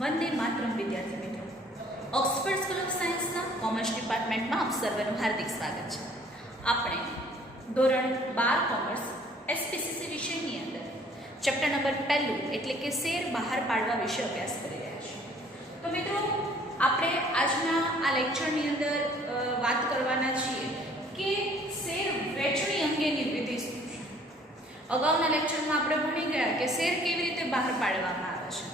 વંદે માતરમ વિદ્યાર્થી મિત્રો, Oxford school of સાયન્સના કોમર્સ ડિપાર્ટમેન્ટમાં આપ સર્વનું હાર્દિક સ્વાગત છે. આપણે ધોરણ 12 કોમર્સ એસપીસીસી વિષયની અંદર ચેપ્ટર નંબર 1 એટલે કે શેર બહાર પાડવા વિશે અભ્યાસ કરી રહ્યા છીએ. તો મિત્રો, આપણે આજના આ લેક્ચરની અંદર વાત કરવાના છીએ કે શેર વેચણી અંગેની વિધિ શું છે. અગાઉના લેક્ચરમાં આપણે ભણી ગયા કે શેર કેવી રીતે બહાર પાડવામાં આવે છે,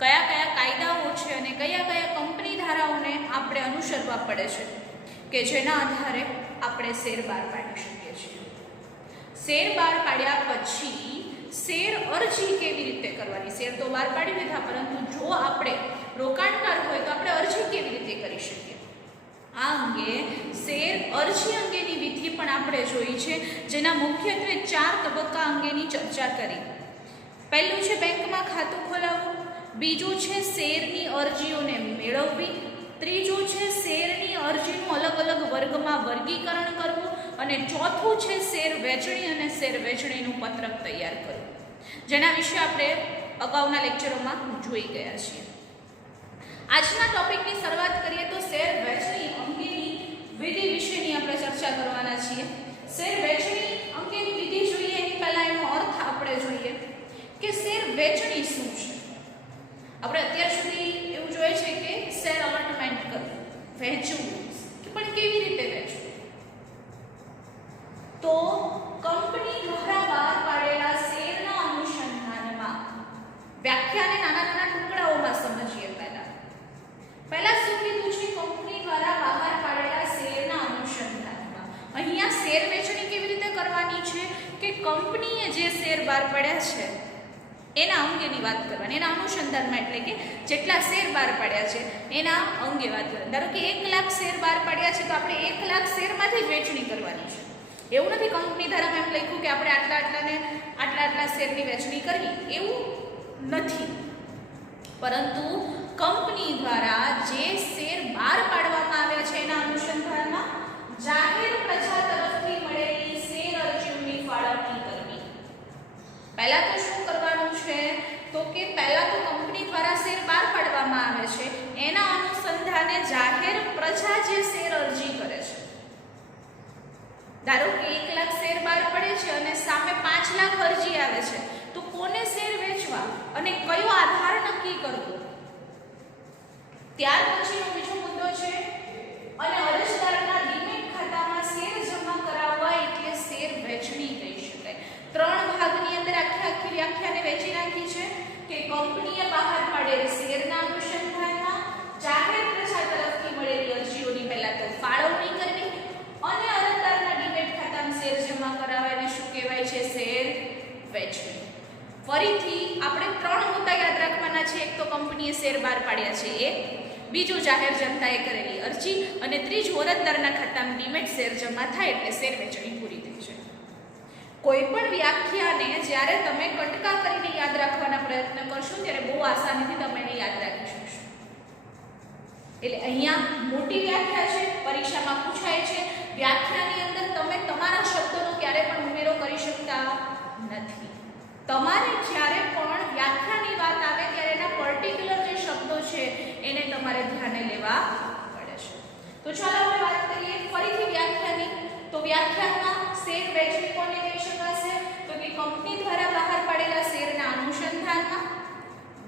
કયા કયા કાયદાઓ છે અને કયા કયા કંપની ધારાઓને આપણે અનુસરવા પડે છે કે જેના આધારે આપણે શેર બહાર પાડી શકીએ છીએ. શેર બહાર પાડ્યા પછી શેર અરજી કેવી રીતે કરવાની, શેર તો બહાર પાડી દીધા, પરંતુ જો આપણે રોકાણકાર હોય તો આપણે અરજી કેવી રીતે કરી શકીએ, આ અંગે શેર અરજી અંગેની વિધિ પણ આપણે જોઈ છે, જેના મુખ્યત્વે 4 તબક્કા અંગેની ચર્ચા કરી. પહેલું છે બેંકમાં ખાતું ખોલાવવું, બીજું છે શેરની અરજીઓને મેળવવી, ત્રીજું છે શેરની અરજીનું અલગ અલગ વર્ગમાં વર્ગીકરણ કરવું, અને ચોથું છે શેર વેચણી અને શેર વેચણીનું પત્રક તૈયાર કરવું, જેના વિશે આપણે અગાઉના લેક્ચરોમાં જોઈ ગયા છીએ. આજના ટોપિકની શરૂઆત કરીએ તો શેર વેચણી અંગેની વિધિ વિશેની આપણે ચર્ચા કરવાના છીએ. શેર વેચણી અંગેની વિધિ જોઈએ એની પહેલા એનો અર્થ આપણે જોઈએ કે શેર વેચણી શું છે. આપણે અત્યાર સુધી એવું જોઈએ છે કે શેર અલોટમેન્ટ કરવું, વહેંચવું, પણ કેવી રીતે વહેંચવું? તો કંપની દ્વારા બહાર પાડેલા શેરના અનુસંધાનમાં વ્યાખ્યાને નાના નાના ટુકડાઓમાં સમજીએ. પહેલા શું કીધું છે? કંપની દ્વારા બહાર પાડેલા શેરના અનુસંધાનમાં. અહીંયા શેર વેચણી કેવી રીતે કરવાની છે કે કંપનીએ જે શેર બહાર પાડ્યા છે એના અંગેની વાત કરવાની, એના અનુસંધાનમાં, એટલે કે જેટલા શેર બહાર પાડ્યા છે એના અંગે વાત કરવાની. ધારો કે 1 લાખ શેર બહાર પાડ્યા છે તો આપણે 1 લાખ શેરમાંથી જ વેચણી કરવાની છે. એવું નથી કંપની ધારામાં એમ લખ્યું કે આપણે આટલા શેરની વેચણી કરવી, એવું નથી. પરંતુ કંપની દ્વારા જે શેર બહાર પાડવામાં આવ્યા છે એના અનુસંધાનમાં જાહેર પ્રજા તરફથી મળેલી શેર અરજીઓની ફાળવણી કરવી. પહેલા તો શું કરવાનું છે તો કે પહેલા તો કંપની દ્વારા શેર બહાર પાડવામાં આવે છે એના અનુસંધાને જાહેર પ્રજા જે શેર અરજી કરે છે. ધારો કે 1 લાખ શેર બહાર પડે છે અને સામે 5 લાખ અરજી આવે છે, તો કોને શેર વેચવા અને કયો આધાર નક્કી કરવો? ત્યાર પછીનો બીજો મુદ્દો છે અને અરજદારના ડીમેટ ખાતામાં શેર જમા કરાવવા એટલે શેર વેચણી કહી શકાય. 3 ભાગની અંદર આખી વ્યાખ્યાને વહેંચી નાખી છે કે કંપનીએ બહાર પાડેલ શેરના અનુસંધાનમાં જાહેર પ્રજા તરફથી મળેલી અરજીઓની પહેલા તો ફાળવણી કરવી અને અરજદારના ડીમેટ ખાતામાં શેર જમા કરાવવાને શું કહેવાય છે? શેર વેચણી. ફરીથી આપણે 3 મુદ્દા યાદ રાખવાના છે. એક તો કંપનીએ શેર બહાર પાડ્યા છે, એક, બીજું જાહેર જનતાએ કરેલી અરજી, અને ત્રીજું અરજદારના ખાતામાં ડીમેટ શેર જમા થાય એટલે શેર વેચણી પૂરી થઈ છે. કોઈ પણ વ્યાખ્યાને જ્યારે તમે કટકા કરીને યાદ રાખવાના પ્રયત્ન કરશો ત્યારે બહુ આસાનીથી તમે એને યાદ રાખી શકશો. એટલે અહીંયા મોટી વ્યાખ્યા છે, પરીક્ષામાં પૂછાય છે. વ્યાખ્યાની અંદર તમે તમારા શબ્દોનો ક્યારે પણ ઉમેરો કરી શકતા નથી. તમારે જ્યારે પણ વ્યાખ્યાની વાત આવે ત્યારે એના પર્ટિક્યુલર જે શબ્દો છે એને તમારે ધ્યાને લેવા પડે છે. તો ચાલો આપણે વાત કરીએ ફરીથી વ્યાખ્યાની. તો વ્યાખ્યામાં શેર વેચણી કોને કહી શકાશે? તો કે કંપની દ્વારા બહાર પાડેલા શેરના અનુસંધાનમાં.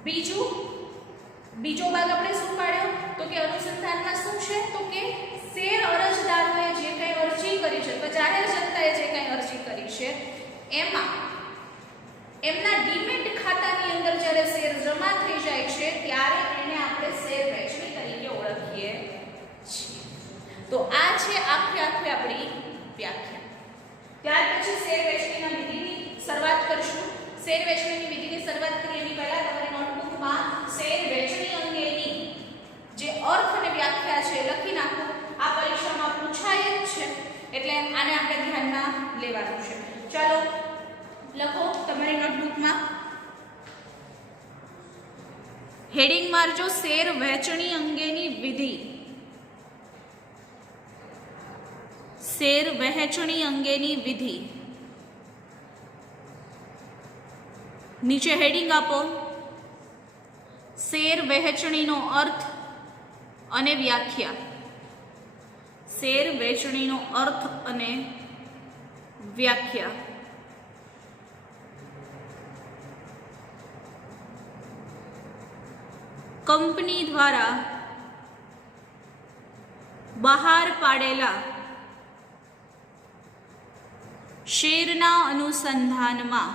બીજો ભાગ આપણે શું પાડ્યો? તો કે અનુસંધાનમાં શું છે? તો કે શેર અરજદારોએ જે કંઈ અરજી કરી છે, તો જાહેર જનતાએ જે કંઈ અરજી કરી છે એમાં એમના ડીમેટ ખાતાની અંદર જ્યારે શેર જમા થઈ જાય છે ત્યારે એને આપણે શેર વેચણી તરીકે ઓળખીએ છીએ. તો આ છે આખી આપણી વ્યાખ્યા. ત્યાર પછી શેર વેચણીના વિધિની શરૂઆત કરશું. શેર વેચણીની વિધિની શરૂઆત કરીએ એની પહેલા તમારી નોટબુકમાં શેર વેચણી અંગેની જે અર્થ અને વ્યાખ્યા છે લખી નાખો. આ પરીક્ષામાં પૂછાય જ છે એટલે આને આપણે ધ્યાનમાં લેવાનું છે. ચાલો લખો તમારી નોટબુકમાં, હેડિંગ મારજો શેર વહેંચણી અંગેની વિધિ. શેર વહેંચણી અંગેની વિધિ. નીચે હેડિંગ આપો શેર વહેંચણીનો અર્થ અને વ્યાખ્યા. શેર વહેંચણીનો અર્થ અને વ્યાખ્યા. કંપની દ્વારા બહાર પાડેલા શેરના અનુસંધાનમાં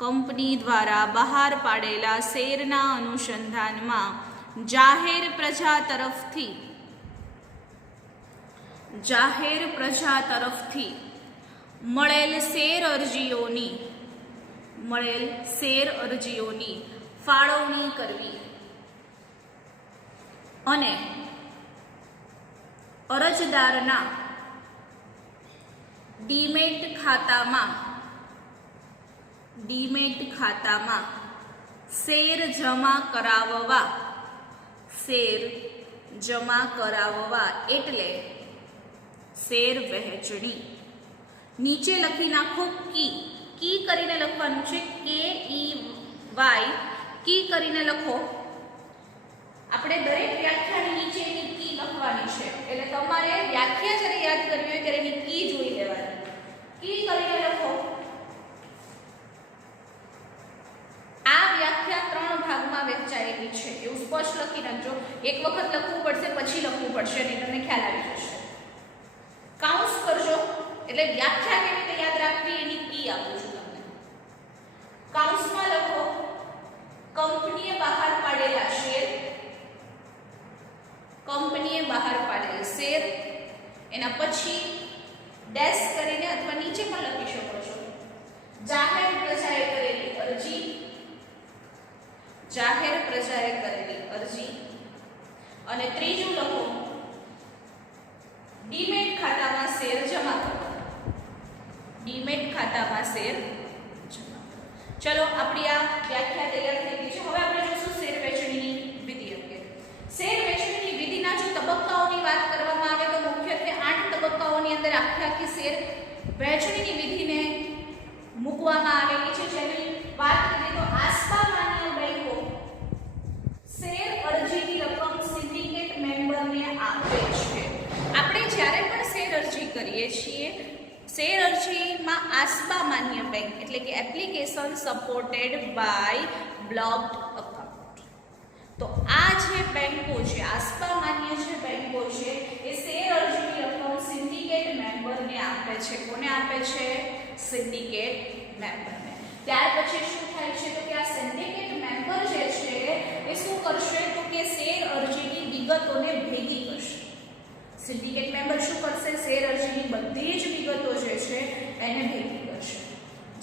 કંપની દ્વારા બહાર પાડેલા શેરના અનુસંધાનમાં જાહેર પ્રજા તરફથી મળેલ શેર અરજીઓની ફાળવણી કરવી અને અરજદારના ડીમેટ ખાતામાં શેર જમા કરાવવા એટલે શેર વહેંચણી. નીચે લખી નાખો કી કરીને લખવાનું છે, KEY કી કરીને લખો. આપણે દરેક વ્યાખ્યાની નીચે એની કી લખવાની છે, એટલે તમારે વ્યાખ્યા જ્યારે યાદ કરવી હોય ત્યારે એની કી જોઈ લેવાની. કી કરીને લખો. આ વ્યાખ્યા 3 ભાગમાં વહેંચાયેલી છે એવું સ્પષ્ટ લખી નાખજો. એક વખત લખવું પડશે, પછી લખવું પડશે, નહીં તમને ખ્યાલ આવી જશે. કાઉન્સ કરજો, એટલે વ્યાખ્યા કેવી રીતે યાદ રાખવી એની કી આપું છું તમને. કાઉન્સમાં લખો કંપનીએ બહાર પાડેલા શેર, એના પછી ડેશ કરીને અથવા નીચે પણ લખી શકો છો જાહેર પ્રજાએ કરેલી અરજી, અને ત્રીજું લખો ડીમેટ ખાતામાં શેર જમા કરવા. ચલો આપણી આ વ્યાખ્યા તૈયાર થઈ ગઈ છે. હવે આપણે જોશું શેર વહેંચણીની વિધિ અંગે. શેર વહેંચણીની વિધિના જો તબક્કાઓની વાત કરવામાં આવે તો મુખ્યત્વે 8 તબક્કાઓની અંદર આખી શેર વહેંચણીની વિધિને મૂકવામાં આવેલી છે. જેની વાત કરીએ તો આસપા માન્ય બેંકો શેર અરજીની રકમ સિન્ડિકેટ મેમ્બરને આપે છે. આપણે જ્યારે પણ શેર અરજી કરીએ છીએ, શેર અરજીમાં આસપા માન્ય બેંક એટલે કે એપ્લિકેશન સપોર્ટેડ બાય બ્લોક્ડ અકાઉન્ટ. તો આ જે બેંકો છે, આસપા માન્ય જે બેંકો છે, એ શેર અરજીની રકમ સિન્ડિકેટ મેમ્બરને આપે છે. કોને આપે છે? સિન્ડિકેટ મેમ્બરને. ત્યાર પછી શું થાય છે તો કે આ સિન્ડિકેટ મેમ્બર જે છે એ શું કરશે તો કે શેર અરજીની વિગતોને ભેગી કરશે. સિન્ડિકેટ મેમ્બર શું કરશે? શેર અરજીની બધી જ વિગતો જે છે એને ભેગી કરશે,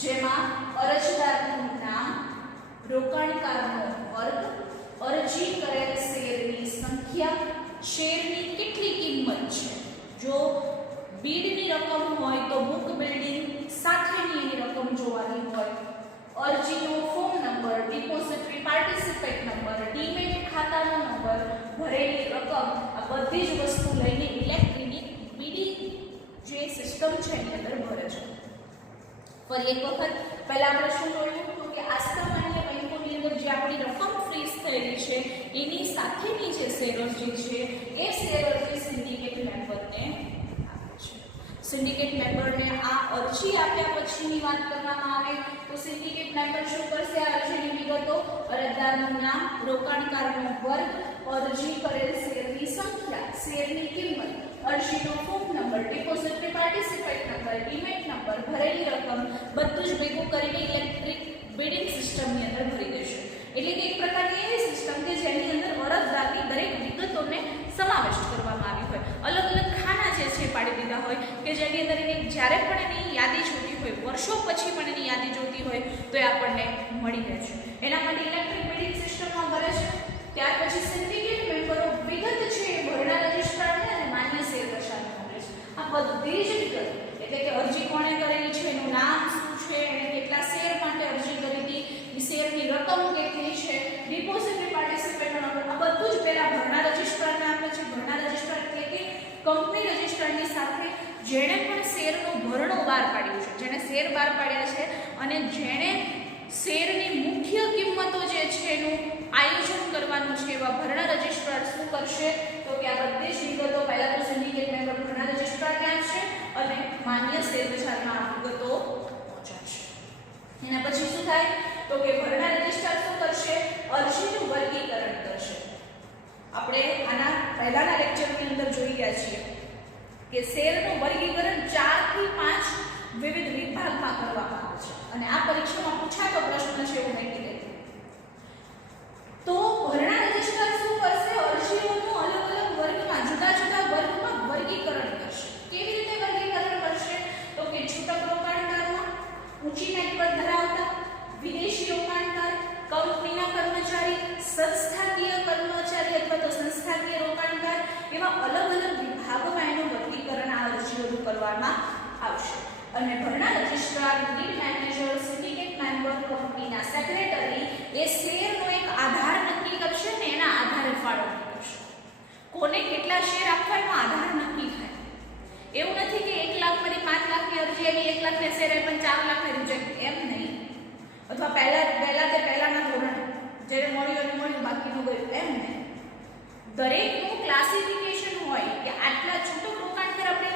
જેમાં અરજદારનું નામ, રોકાણકારનો વર્ગ, અરજી કરેલ શેરની સંખ્યા, શેરની કેટલી કિંમત છે. જો બીડની રકમ હોય તો બુક બિલ્ડિંગ સાથેની એની રકમ જોવાની હોય, અરજીનો form number, depository participate number, demat ખાતાનો નંબર, ભરેલી રકમ, આ બધી જ વસ્તુ લઈને ઇલેક્ટ્રોનિક બીડી જે સિસ્ટમ છે એની અંદર ભરે છે. ફરી એક વખત પહેલા આપણે શું જોયું તો કે આસ્થા માન્ય બેંકોની અંદર જે આપણી રકમ ફ્રીઝ થયેલી છે એની સાથેની જે શેર અરજી છે એ શેર અરજી સિન્ડિકેટ મેમ્બરને આપે છે. સિન્ડિકેટ મેમ્બરને આ અરજી આપ્યા પછીની વાત કરવામાં આવે તો સિન્ડિકેટ મેમ્બર શું કરશે? આ અરજીની વિગતો, અરજદારનું નામ, રોકાણકારનો વર્ગ, અરજી કરેલ શેરની સંખ્યા, શેરની કિંમત, અરજીનો form number, depository participate number, demat number, ભરેલી રકમ બધું જ ભેગું કરીને ઇલેક્ટ્રિક બિડિંગ સિસ્ટમની અંદર ભરી દેશે. એટલે કે એક પ્રકારની એવી સિસ્ટમ કે જેની અંદર અરજદારની દરેક વિગતોને સમાવેશ કરવામાં આવી હોય. અલગ અલગ ખાના જે છે પાડી દીધા હોય કે જેની અંદર એને જ્યારે પણ એની યાદી જોતી હોય, વર્ષો પછી પણ એની યાદી જોતી હોય તો એ આપણને મળી રહે છે. એના માટે ઇલેક્ટ્રિક બિડિંગ સિસ્ટમમાં ભરે છે. ત્યાર પછી સિન્ડિકેટ મેમ્બરો વિગત છે એ ભરણા રજિસ્ટ્રારને અને માન્ય શેર દશાને મોકલે છે. આ બધી જ વિગત એટલે કે અરજી કોણે કરેલી છે, એનું નામ શું છે, એને કેટલા શેર માટે અરજી કરી હતી, શેરની રકમ કેટલી છે, ડિપોઝિટરી પાર્ટિસિપેટ નંબર, આ બધું જ પહેલા ભરણા રજિસ્ટ્રારને આપે છે. ભરણા રજિસ્ટ્રાર એટલે કે કંપની રજિસ્ટ્રારની સાથે જેણે પણ શેરનું ભરણું બહાર પાડ્યું છે, જેણે શેર બહાર પાડ્યા છે અને જેણે શેરની મુખ્ય કિંમતો જે છે એનું આયોજન કરવાનું છે એવા ભરણા રજિસ્ટ્રાર શું કરશે તો કે આ બધી જ વિગતો પહેલા તો સિન્ડિકેટ મેમ્બર ભરણા રજિસ્ટ્રારને આપશે અને માન્ય શેર બજારમાં આ વિગતો પહોંચાડશે. એના પછી શું થાય તો કે ભરણા રજિસ્ટ્રાર શું કરશે અરજીનું વર્ગીકરણ કરશે. આપણે આના પહેલાના લેક્ચરની અંદર જોઈ ગયા છીએ કે શેરનું વર્ગીકરણ 4 થી 5 વિવિધ વિભાગમાં કરવામાં આવે છે અને આ પરીક્ષામાં પૂછાતો પ્રશ્ન છે એવું મેં કીધું. તો ભરણા રજિસ્ટ્રાર શું કરશે અરજીઓનું અલગ અલગ વર્ગમાં જુદા જુદા વર્ગમાં વર્ગીકરણ કરશે. કેવી રીતે વર્ગીકરણ કરશે તો કે છૂટક રોકાણકારમાં, ઊંચી નેટવર્થ ધરાવતા, વિદેશી રોકાણકાર, કંપનીના કર્મચારી, સંસ્થાકીય કર્મચારી અથવા તો સંસ્થાકીય રોકાણકાર એવા અલગ અલગ વિભાગોમાં એનું વર્ગીકરણ આ અરજીઓનું કરવામાં આવશે. અને ભરણા registrar, lead manager, syndicate member, કંપનીના સેક્રેટરી એ શેરનો એક આધાર નક્કી કરશે ને એના આધારે ફાળવણી કરશે. કોને કેટલા શેર આપવા એનો આધાર નક્કી થાય. એવું નથી કે 1 લાખ માંથી 5 લાખની અરજી આવી 1 લાખને શેર પણ 4 લાખને રિજેક્ટ એમ નહીં. અથવા પહેલાના ધોરણે જેને મળ્યું બાકીનું ગયું એમ નહીં. દરેકનું ક્લાસિફિકેશન હોય કે આટલા છૂટક રોકાણકાર આપણે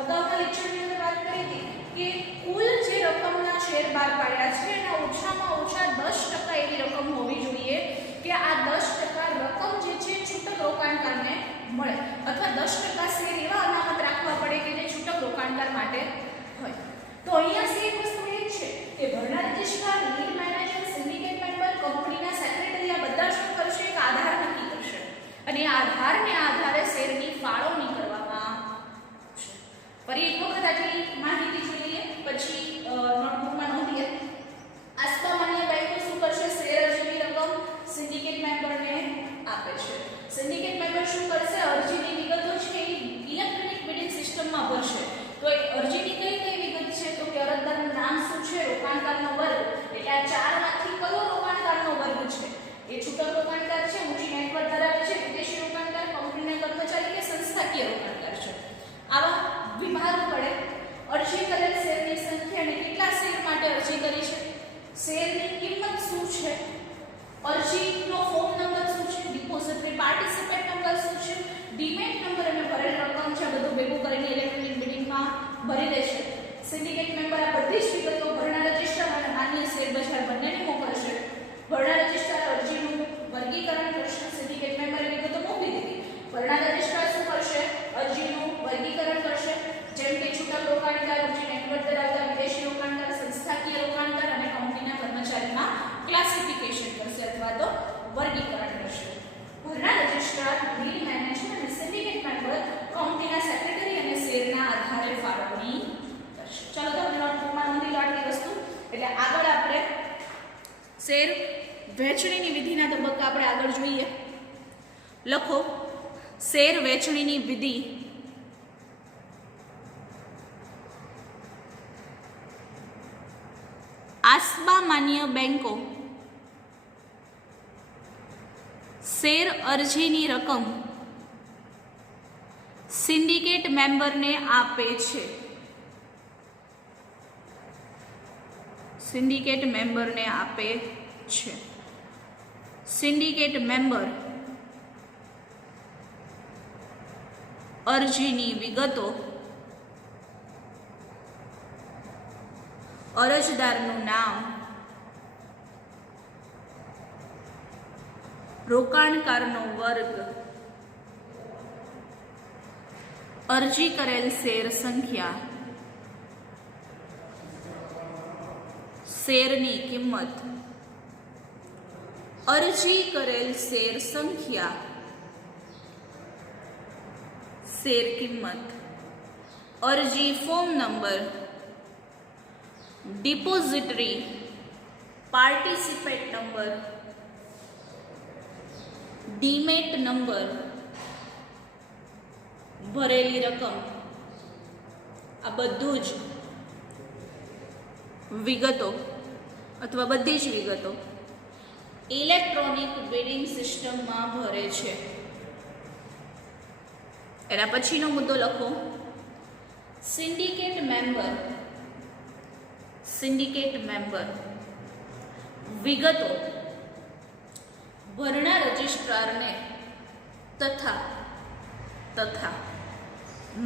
અગાઉના લેક્ચરની અંદર વાત કરી હતી કે કુલ જે રકમના શેર બહાર પાડ્યા છે એના ઓછામાં ઓછા 10% એવી રકમ હોવી જોઈએ કે આ 10% રકમ જે છે છૂટક રોકાણકારને મળે અથવા 10% શેર એવા અનામત રાખવા પડે કે જે છૂટક રોકાણકાર માટે હોય. તો અહીંયા સેમ વસ્તુ એ છે કે ભરણા registrar, lead manager, syndicate member, કંપનીના સેક્રેટરી આ બધા શું કરશે એક આધાર નક્કી કરશે અને આ આધારને આધારે શેરની ફાળવણી કરવામાં આવશે. ફરી એક વખત આટલી માહિતી જોઈ લઈએ પછી નોટબુકમાં નોંધીએ. આસ્પામાન્ય બેંકો શું કરશે શેર અરજીની રકમ સિન્ડિકેટ મેમ્બરને આપે છે. સિન્ડિકેટ મેમ્બર શું કરશે અરજીની વિગતો છે એ ઇલેક્ટ્રોનિક બિડિંગ સિસ્ટમમાં ભરશે. તો એ અરજીની કઈ વિગત છે તો કે અરજદારનું નામ શું છે, રોકાણકારનો વર્ગ એટલે આ 4 માંથી કયો રોકાણકારનો વર્ગ છે, એ છૂટક રોકાણકાર છે, ઊંચી નેટવર્થ ધરાવે છે, વિદેશી રોકાણકાર, કંપનીના કર્મચારી કે સંસ્થાકીય રોકાણકાર છે. આવા વિભાગ પડે. અરજી કરેલ શેરની સંખ્યા અને કેટલા શેર માટે અરજી કરી છે, શેરની કિંમત શું છે, અરજીનો ફોર્મ નંબર શું છે, ડિપોઝિટરી પાર્ટિસિપેટ નંબર શું છે, ડીમેટ નંબર અને ભરેલ રકમ છે બધું ભેગું કરીને ઇલેક્ટ્રોનિક બિલિંગમાં ભરી દેશે. સિન્ડિકેટ મેમ્બર આ બધી જ વિગતો ભરણા રજિસ્ટ્રાર અને માન્ય શેર બજાર બંનેને મોકલશે. ભરણા રજિસ્ટ્રાર અરજીનું વર્ગીકરણ કરશે. સિન્ડિકેટ મેમ્બરે વિગતો મોકલી દીધી. ભરણા રજિસ્ટ્રાર શું કરશે અરજીનું વર્ગીકરણ કરશે જેમ કે છૂટક રોકાણકાર, ઊંચી નેટવર્થ ધરાવતા, વિદેશી રોકાણકાર, સંસ્થાકીય રોકાણકાર અને કંપનીના કર્મચારીમાં ક્લાસિફિકેશન કરશે અથવા તો વર્ગીકરણ કરશે. ભરણા રજિસ્ટ્રાર, લીડ મેનેજર અને સિન્ડિકેટ મેમ્બર કંપનીના સેક્રેટરી અને શેરના આધારે ફાળવણી કરશે. ચાલો તો આપણે નોટબુકમાં નોંધી લો આટલી વસ્તુ. એટલે આગળ આપણે શેર વહેંચણીની વિધિના તબક્કા આપણે આગળ જોઈએ. લખો શેર વહેંચણીની વિધિ આસ્બા માન્ય બેંકો શેર અરજીની રકમ સિન્ડિકેટ મેમ્બરને આપે છે. સિન્ડિકેટ મેમ્બરને આપે છે. સિન્ડિકેટ મેમ્બર અરજીની વિગતો અરજદારનું નામ, રોકાણકારનો વર્ગ, અરજી કરેલ શેર સંખ્યા, શેરની કિંમત, અરજી કરેલ શેર સંખ્યા, શેર કિંમત, અરજી form number, depository participate number, demat number, ભરેલી રકમ આ બધું જ વિગતો અથવા બધી જ વિગતો ઇલેક્ટ્રોનિક બિલિંગ સિસ્ટમમાં ભરે છે. એના પછીનો મુદ્દો લખો સિન્ડિકેટ મેમ્બર. સિન્ડિકેટ મેમ્બર વિગતો ભરણા રજિસ્ટ્રારને તથા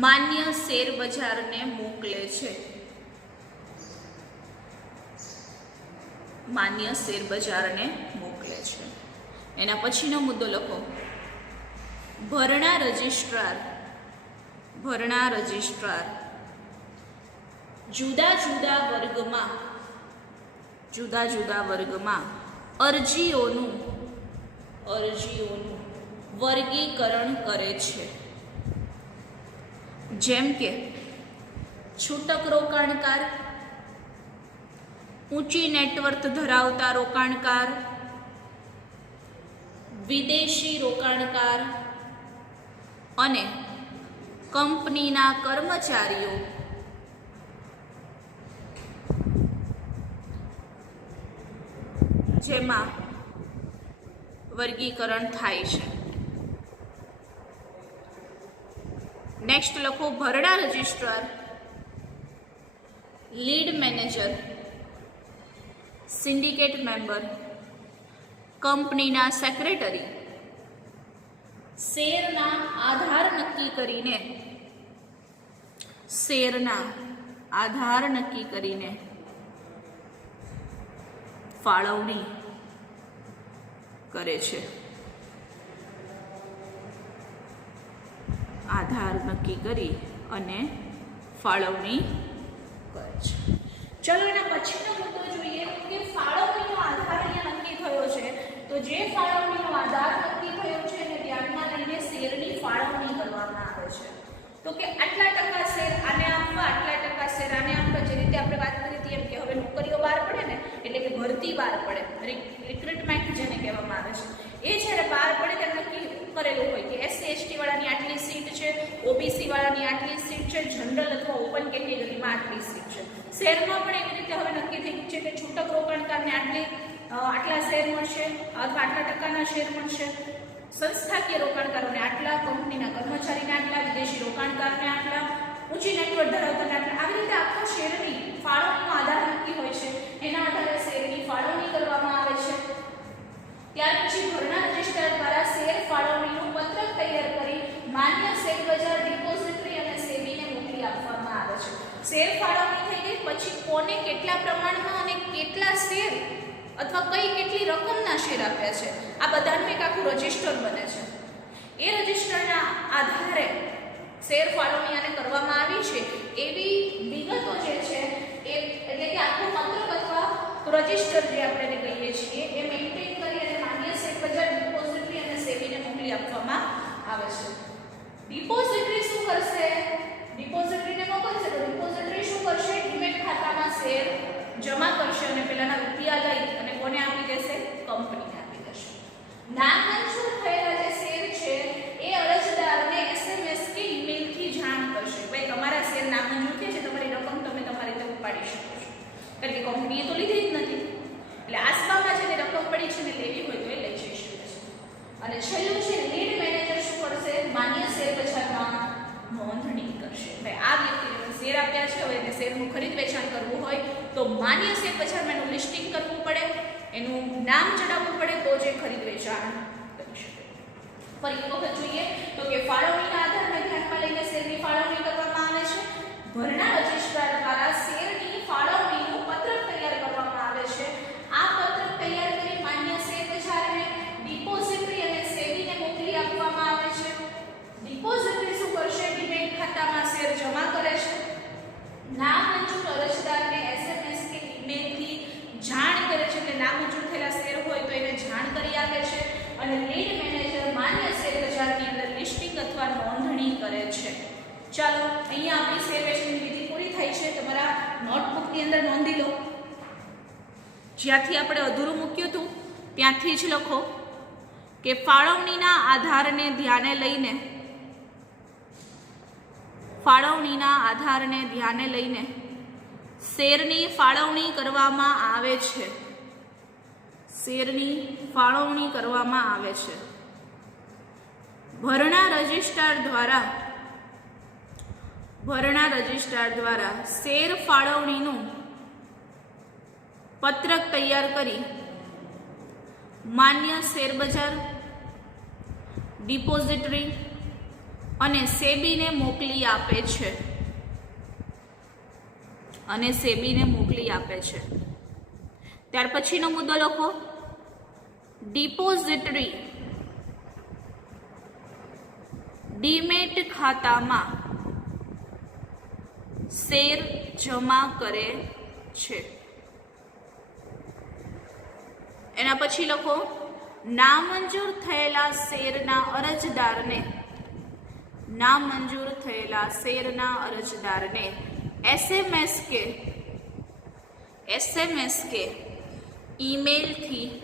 માન્ય શેર બજારને મોકલે છે. માન્ય શેર બજારને મોકલે છે. એના પછીનો મુદ્દો લખો. ભરણા રજિસ્ટ્રાર જુદા જુદા વર્ગમાં અરજીઓનું વર્ગીકરણ કરે છે. જેમ કે છૂટક રોકાણકાર, ઊંચી નેટવર્થ ધરાવતા રોકાણકાર, વિદેશી રોકાણકાર અને કંપનીના કર્મચારીઓ જેમાં વર્ગીકરણ થાય છે. નેક્સ્ટ લખો. ભરણા registrar lead manager, syndicate member, કંપનીના સેક્રેટરી શેરના આધાર નક્કી કરીને ફાળવણી કરે છે. આધાર નક્કી કરી અને ફાળવણી કરે છે. ચલો એના પછીનો મુદ્દો જોઈએ કે ફાળવણીનો આધાર અહીંયા નક્કી થયો છે. તો જે ફાળવણીનો આધાર નક્કી થયો છે એને ધ્યાનમાં લઈને શેરની ફાળવણી કરવામાં આવે છે. તો કે આટલા ટકા શેર આને આપવા, આટલા ટકા શેર આને આપવા. જે રીતે આપણે વાત કરી હતી એમ કે હવે નોકરીઓ બહાર પડે ને, એટલે કે ભરતી બહાર પડે, રિક્રુટમેન્ટ જેને કહેવામાં આવે છે, એ જ્યારે બહાર પડે ત્યારે નક્કી કરેલું હોય કે SC ST વાળાની આટલી સીટ છે, OBC વાળાની આટલી સીટ છે, જનરલ અથવા ઓપન કેટેગરીમાં આટલી સીટ છે. શેરમાં પણ એવી રીતે હવે નક્કી થઈ ગયું છે કે છૂટક રોકાણકારને આટલા શેર મળશે અથવા આટલા ટકાના શેર મળશે, સંસ્થાકીય રોકાણકારોને આટલા, કંપનીના કર્મચારીને આટલા, વિદેશી રોકાણકારને આટલા, ઊંચી નેટવર્ક ધરાવતાને આટલા. આવી રીતે આખો શેરની ફાળવણીનો આધાર નક્કી હોય છે. એના આધારે શેરની ફાળવણી કરવામાં આવે છે. ત્યાર પછી ભરણા રજિસ્ટ્રાર દ્વારા શેર ફાળવણીનું પત્રક તૈયાર કરી માન્ય શેર બજાર, ડિપોઝિટરી અને સેબીને મોકલી આપવામાં આવે છે. શેર ફાળવણી થઈ ગઈ પછી કોને કેટલા પ્રમાણમાં અને કેટલા શેર અથવા કેટલી રકમના શેર આપ્યા છે, આ બધાનું એક આખું રજિસ્ટર બને છે. એ રજિસ્ટરના આધારે શેર ફાળવણી આને કરવામાં આવી છે એવી વિગતો જે છે એ એટલે કે આખું પત્રક અથવા રજિસ્ટર જે આપણે કહીએ છીએ એ મેન્ટેન કરી અને માન્ય શેર બજાર, ડિપોઝિટરી અને સેબીને મોકલી આપવામાં આવે છે. ડિપોઝિટરી શું કરશે? ડિપોઝિટરીને મોકલશે તો ડિપોઝિટરી શું કરશે? ડીમેટ ખાતામાં શેર જમા કરશે અને પેલાના રૂપિયા લઈ અને કોને આપી દેશે? કંપનીને આપી દેશે. નામંજૂર થયેલા જે શેર છે એ અરજદારને SMS કે ઈમેલ થી જાણ કરશે. ભાઈ તમારા શેર નામંજૂર થયા છે, તમારી રકમ તમે તમારી રીતે ઉપાડી શકો છો, કારણ કે કંપનીએ તો લીધી જ નથી. એટલે આસપાસમાં જેને રકમ પડી છે ને લેવી હોય તો એ લઈ જઈ શકે છે. અને છેલ્લું છે લીડ મેનેજર શું કરશે? માન્ય શેર બજારમાં નોંધણી કરશે. ભાઈ આ વ્યક્તિને શેર આપ્યા છે, હવે એને શેરનું ખરીદ વેચાણ કરવું હોય તો માન્ય શેર બજારમાં એનું લિસ્ટિંગ કરવું પડે, એનું નામ ચડાવવું પડે તો જે ખરીદ વેચાણ કરી શકે. ફરી એક વખત જોઈએ તો કે ફાળવણીના આધારને ધ્યાનમાં લઈને શેરની ફાળવણી કરવામાં આવે છે. ભરણા રજિસ્ટ્રાર દ્વારા શેરની ફાળવણીનું પત્રક તૈયાર કરવામાં આવે છે. આ પત્રક તૈયાર કરી માન્ય શેર બજારને, ડિપોઝિટરી અને સેબીને મોકલી આપવામાં આવે છે. ડિપોઝિટરી શું કરશે? ડીમેટ ખાતામાં શેર જમા કરે છે. નામંજૂર અરજદારને SMS કે ઈમેલથી જાણ કરે છે, એટલે નામંજૂર થયેલા શેર હોય તો એને જાણ કરી આપે છે. અને લીડ મેનેજર માન્ય શેર બજારની અંદર લિસ્ટિંગ અથવા નોંધણી કરે છે. ચાલો અહીંયા આપણી શેર વેચણીની વિધિ પૂરી થઈ છે. તમારા નોટબુકની અંદર નોંધી લો. જ્યાંથી આપણે અધૂરું મૂક્યું હતું ત્યાંથી જ લખો કે ફાળવણીના આધારને ધ્યાને લઈને શેરની ફાળવણી કરવામાં આવે છે. ભરણા રજિસ્ટ્રાર દ્વારા શેર ફાળવણીનું પત્રક તૈયાર કરી માન્ય શેરબજાર, ડિપોઝિટરી અને સેબીને મોકલી આપે છે ત્યાર પછીનો મુદ્દો લખો, ડિપોઝિટરી ડીમેટ ખાતામાં શેર જમા કરે છે. એના પછી લખો, નામંજૂર થયેલા શેરના અરજદારને એસએમએસ કે ઈમેલથી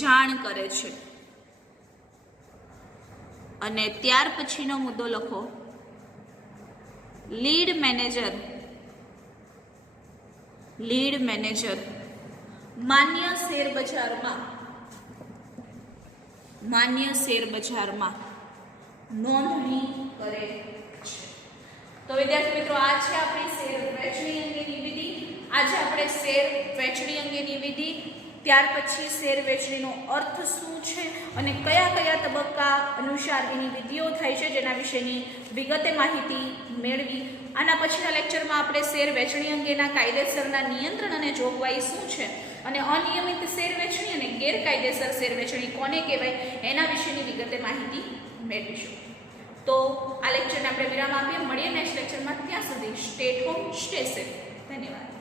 જાણ કરે છે. અને ત્યાર પછીનો મુદ્દો લખો, લીડ મેનેજર માન્ય શેરબજારમાં નોંધણી કરે છે. તો વિદ્યાર્થી મિત્રો, આ છે આપણી શેર વહેંચણી અંગેની વિધિ. આજે આપણે શેર વહેંચણી અંગેની વિધિ, ત્યાર પછી શેર વહેંચણીનો અર્થ શું છે અને કયા કયા તબક્કા અનુસાર એની વિધિઓ થાય છે જેના વિશેની વિગતે માહિતી મેળવી. આના પછીના લેક્ચરમાં આપણે શેર વહેંચણી અંગેના કાયદેસરના નિયંત્રણ અને જોગવાઈ શું છે અને અનિયમિત શેર વહેંચણી અને ગેરકાયદેસર શેર વહેંચણી કોને કહેવાય એના વિશેની વિગતે માહિતી મેળવીશું. તો આ લેક્ચરને આપણે વિરામ આપીએ. મળીએ નેક્સ્ટ લેક્ચરમાં. ત્યાં સુધી સ્ટે હોમ, સ્ટે સેફ. ધન્યવાદ.